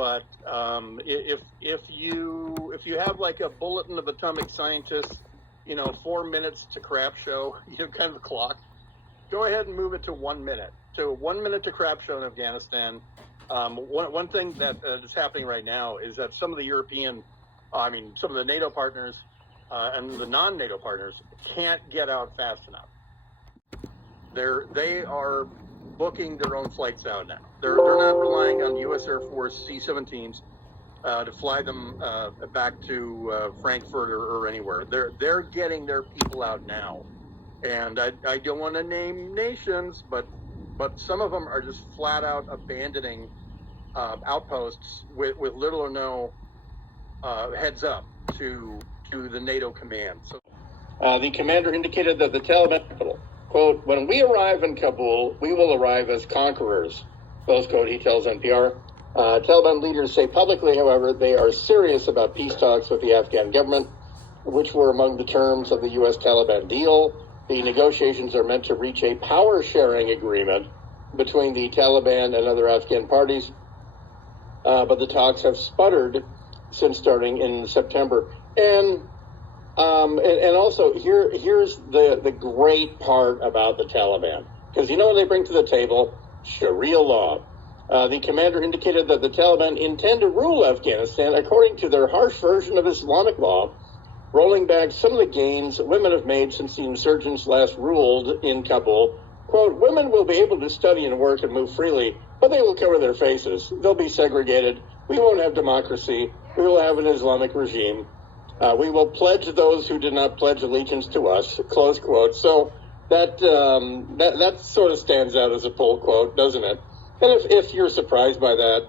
but if you have like a bulletin of atomic scientists, 4 minutes to crap show, kind of a clock, go ahead and move it to 1 minute. To 1 minute to crap show in Afghanistan. One thing that is happening right now is that some of the some of the NATO partners and the non-NATO partners can't get out fast enough. They are booking their own flights out now. They're not relying on U.S. Air Force C-17s to fly them back to Frankfurt or anywhere. They're getting their people out now, and I don't want to name nations, but some of them are just flat out abandoning outposts with little or no heads up to the NATO command. So, the commander indicated that the Taliban, quote, "When we arrive in Kabul, we will arrive as conquerors," close quote, he tells NPR. Taliban leaders say publicly, however, they are serious about peace talks with the Afghan government, which were among the terms of the U.S. Taliban deal. The negotiations are meant to reach a power-sharing agreement between the Taliban and other Afghan parties, but the talks have sputtered since starting in September. And also, here's the great part about the Taliban, because you know what they bring to the table? Sharia law. The commander indicated that the Taliban intend to rule Afghanistan according to their harsh version of Islamic law, rolling back some of the gains women have made since the insurgents last ruled in Kabul. Quote, "Women will be able to study and work and move freely, but they will cover their faces. They'll be segregated. We won't have democracy. We will have an Islamic regime. We will pledge those who did not pledge allegiance to us," close quote. So that sort of stands out as a pull quote, doesn't it? And if you're surprised by that,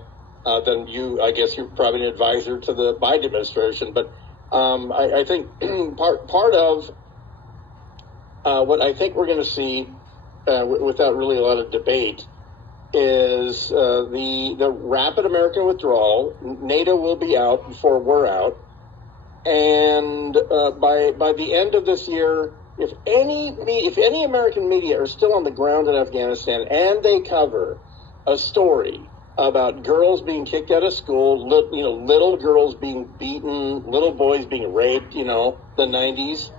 then I guess you're probably an advisor to the Biden administration. But I think part of what I think we're going to see, without really a lot of debate, is the rapid American withdrawal. NATO will be out before we're out, and by the end of this year, if any American media are still on the ground in Afghanistan and they cover a story about girls being kicked out of school, little girls being beaten, little boys being raped, the 90s,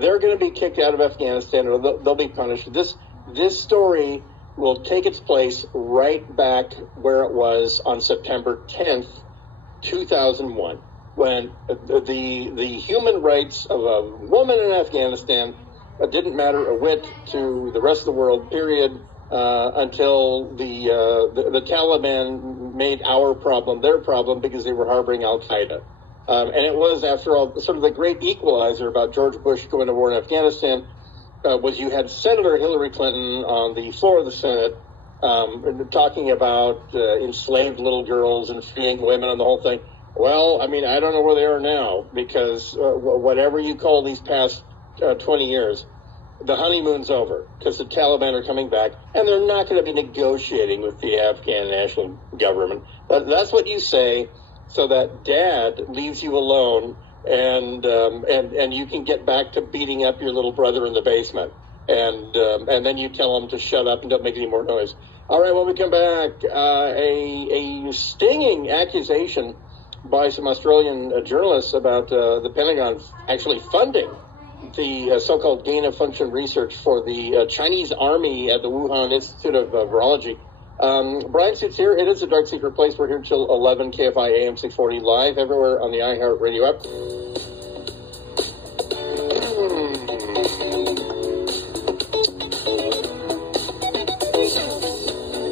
they're going to be kicked out of Afghanistan, or they'll be punished. This story will take its place right back where it was on September 10th, 2001, when the human rights of a woman in Afghanistan didn't matter a whit to the rest of the world, period, until the Taliban made our problem their problem because they were harboring Al-Qaeda. And it was, after all, sort of the great equalizer about George Bush going to war in Afghanistan, was you had Senator Hillary Clinton on the floor of the Senate talking about enslaved little girls and freeing women and the whole thing. Well, I mean, I don't know where they are now, because whatever you call these past 20 years, the honeymoon's over, because the Taliban are coming back, and they're not going to be negotiating with the Afghan national government. But that's what you say, so that Dad leaves you alone, and you can get back to beating up your little brother in the basement, and then you tell him to shut up and don't make any more noise. All right, when we come back, a stinging accusation by some Australian journalists about the Pentagon actually funding the so-called gain-of-function research for the Chinese Army at the Wuhan Institute of Virology. Bryan Suits here. It is a Dark Secret Place. We're here till 11, KFI AM 640, live everywhere on the iHeart Radio app.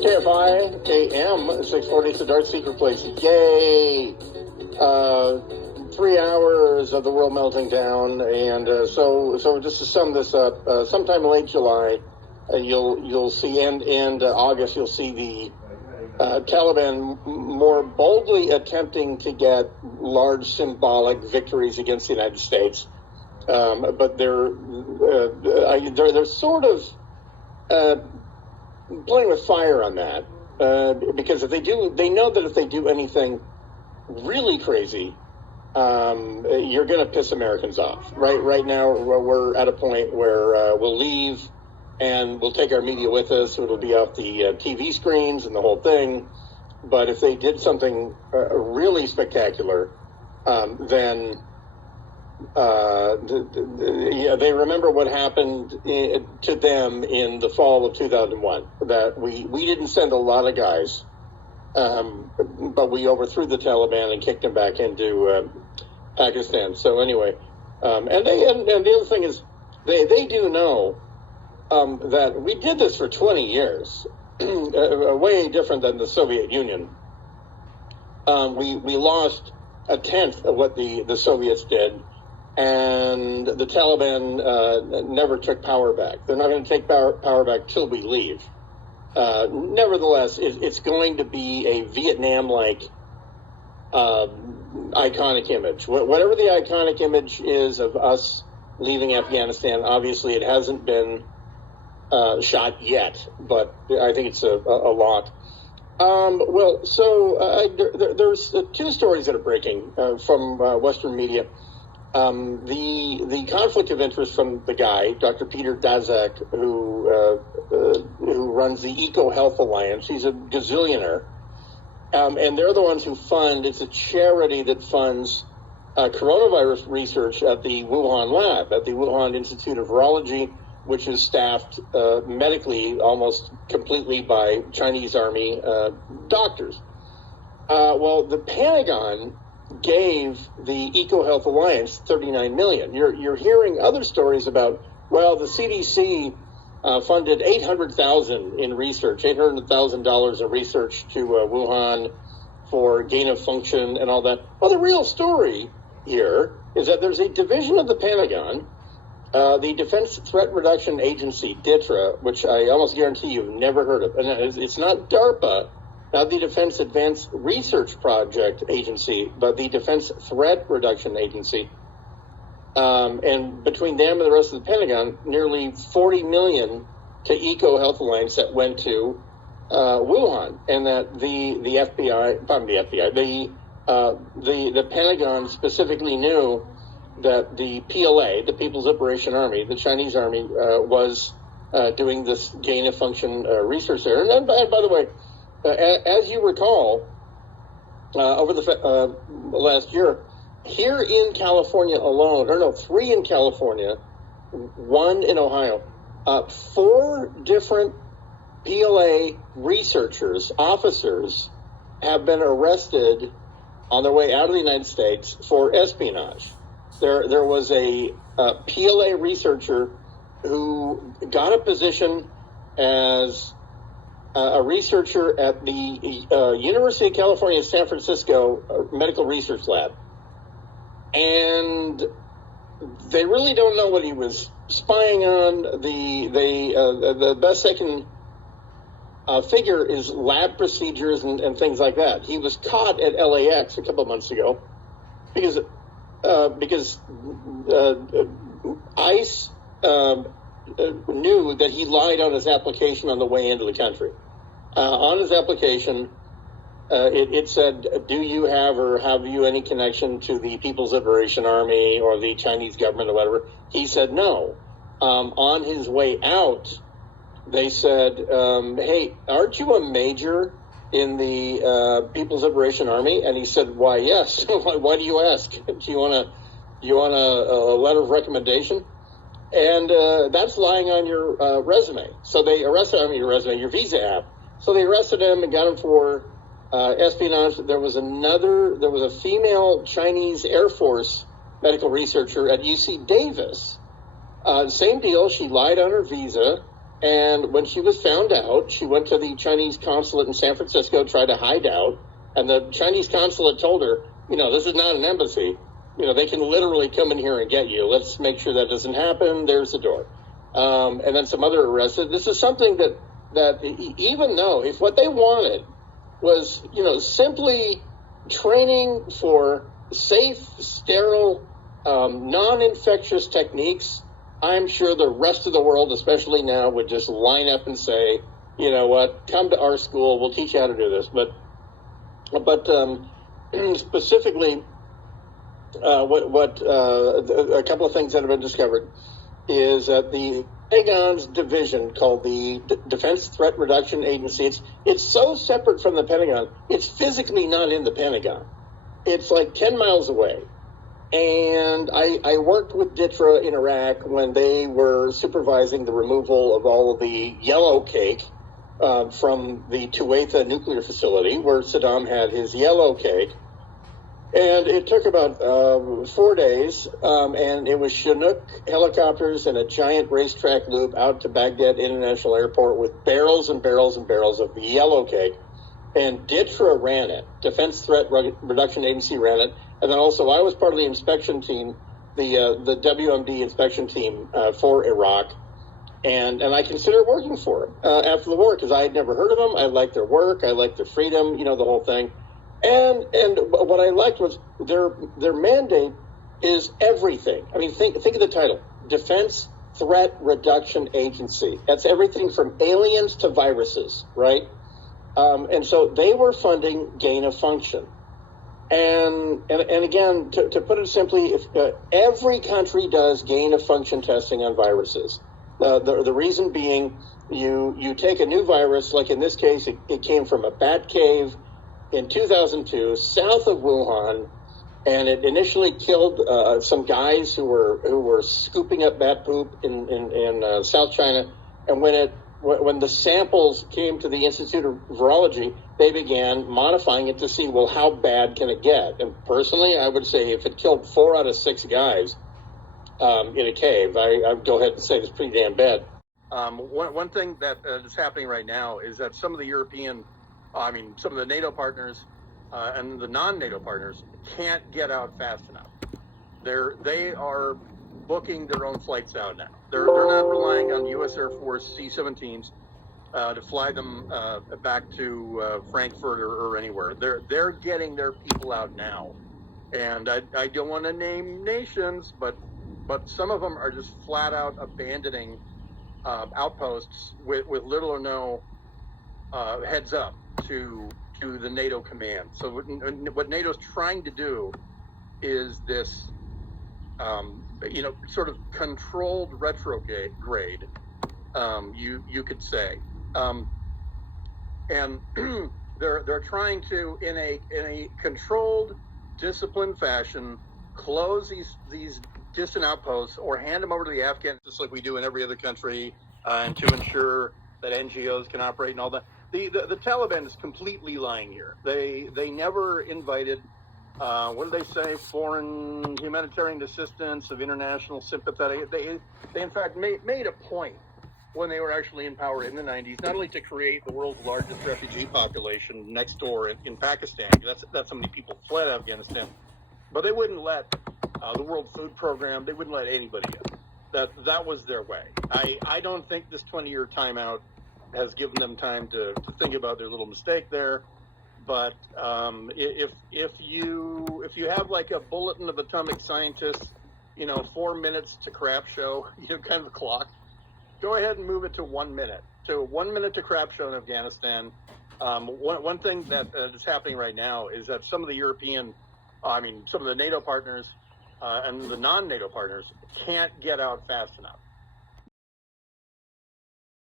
KFI AM 640, it's the Dark Secret Place. Yay! 3 hours of the world melting down, and so just to sum this up, sometime late July, you'll see, and August, you'll see the Taliban more boldly attempting to get large symbolic victories against the United States, but they're sort of playing with fire on that, because if they know that if they do anything really crazy, you're going to piss Americans off. Right now, we're at a point where we'll leave and we'll take our media with us. It'll be off the TV screens and the whole thing. but if they did something really spectacular, then they remember what happened to them in the fall of 2001, that we didn't send a lot of guys, but we overthrew the Taliban and kicked them back into Pakistan. So anyway, and the other thing is, they do know that we did this for 20 years, way different than the Soviet Union. We lost a tenth of what the Soviets did, and the Taliban never took power back. They're not going to take power back till we leave. Nevertheless, it's going to be a Vietnam-like iconic image. Whatever the iconic image is of us leaving Afghanistan, obviously it hasn't been shot yet, but I think it's a lot. There's two stories that are breaking from Western media. The conflict of interest from the guy, Dr. Peter Daszak, who runs the Eco Health Alliance. He's a gazillionaire, and they're the ones who fund. It's a charity that funds coronavirus research at the Wuhan lab, at the Wuhan Institute of Virology, which is staffed medically almost completely by Chinese Army doctors. Well, the Pentagon gave the Eco Health Alliance $39 million. You're hearing other stories about, well, the CDC funded $800,000 in research, $800,000 in research to Wuhan for gain of function and all that. Well, the real story here is that there's a division of the Pentagon, the Defense Threat Reduction Agency, DTRA, which I almost guarantee you've never heard of. And it's not DARPA, not the Defense Advanced Research Project Agency, but the Defense Threat Reduction Agency. And between them and the rest of the Pentagon, nearly $40 million to Eco Health Alliance that went to Wuhan, and that the Pentagon specifically knew that the PLA, the People's Liberation Army, the Chinese Army, was doing this gain of function research there. And by the way, as you recall, over the last year, here in California alone, 3 in California, 1 in Ohio, 4 different PLA researchers, officers, have been arrested on their way out of the United States for espionage. There was a PLA researcher who got a position as a researcher at the University of California, San Francisco Medical Research Lab. And they really don't know what he was spying on. The best they can figure is lab procedures and things like that. He was caught at LAX a couple of months ago because ICE knew that he lied on his application on the way into the country. On his application, it said, do you have or have you any connection to the People's Liberation Army or the Chinese government or whatever? He said no. On his way out, they said, hey, aren't you a major in the People's Liberation Army? And he said, why, yes. Why do you ask? Do you want a letter of recommendation? And that's lying on your resume. So they arrested him, your visa app. So they arrested him and got him for espionage. There was a female Chinese Air Force medical researcher at UC Davis. Same deal. She lied on her visa. And when she was found out, she went to the Chinese consulate in San Francisco, tried to hide out. And the Chinese consulate told her, this is not an embassy. They can literally come in here and get you. Let's make sure that doesn't happen. There's the door. And then some other arrests. This is something that even though if what they wanted was, simply training for safe, sterile, non-infectious techniques, I'm sure the rest of the world, especially now, would just line up and say, you know what, come to our school, we'll teach you how to do this. But specifically, a couple of things that have been discovered is that the Pentagon's division called the Defense Threat Reduction Agency, it's so separate from the Pentagon, it's physically not in the Pentagon. It's like 10 miles away. And I worked with DITRA in Iraq when they were supervising the removal of all of the yellow cake from the Tuatha nuclear facility, where Saddam had his yellow cake. And it took about 4 days, and it was Chinook helicopters and a giant racetrack loop out to Baghdad International Airport with barrels and barrels and barrels of the yellow cake. And DITRA ran it, Defense Threat Reduction Agency ran it. And then also I was part of the inspection team, the WMD inspection team for Iraq. And I considered working for it after the war because I had never heard of them. I liked their work. I liked their freedom, the whole thing. And what I liked was their mandate is everything. I mean, think of the title, Defense Threat Reduction Agency. That's everything from aliens to viruses, right? And so they were funding gain of function. And again, to put it simply, if every country does gain of function testing on viruses, the reason being you take a new virus, like in this case, it came from a bat cave in 2002, south of Wuhan, and it initially killed some guys who were scooping up bat poop in South China. And when the samples came to the Institute of Virology, they began modifying it to see, well, how bad can it get? And personally, I would say if it killed 4 out of 6 guys in a cave, I'd go ahead and say it's pretty damn bad. One thing that is happening right now is that some of the some of the NATO partners and the non-NATO partners can't get out fast enough. They are booking their own flights out now. They're not relying on U.S. Air Force C-17s to fly them back to Frankfurt or anywhere. They're getting their people out now, and I don't want to name nations, but some of them are just flat out abandoning outposts with little or no heads up to the NATO command. So what NATO's trying to do is this, sort of controlled retrograde, you could say, and they're trying to in a controlled, disciplined fashion close these distant outposts or hand them over to the Afghans, just like we do in every other country, and to ensure that NGOs can operate and all that. The Taliban is completely lying here. They never invited, what do they say, foreign humanitarian assistance of international sympathetic. They in fact made a point when they were actually in power in the 90s, not only to create the world's largest refugee population next door in Pakistan. That's how many people fled Afghanistan. But they wouldn't let the World Food Program, they wouldn't let anybody in. That was their way. I don't think this 20-year timeout has given them time to think about their little mistake there. But if you have like a bulletin of atomic scientists, 4 minutes to crap show, kind of a clock, go ahead and move it to 1 minute. To 1 minute to crap show in Afghanistan. One thing that is happening right now is that some of the NATO partners and the non-NATO partners can't get out fast enough.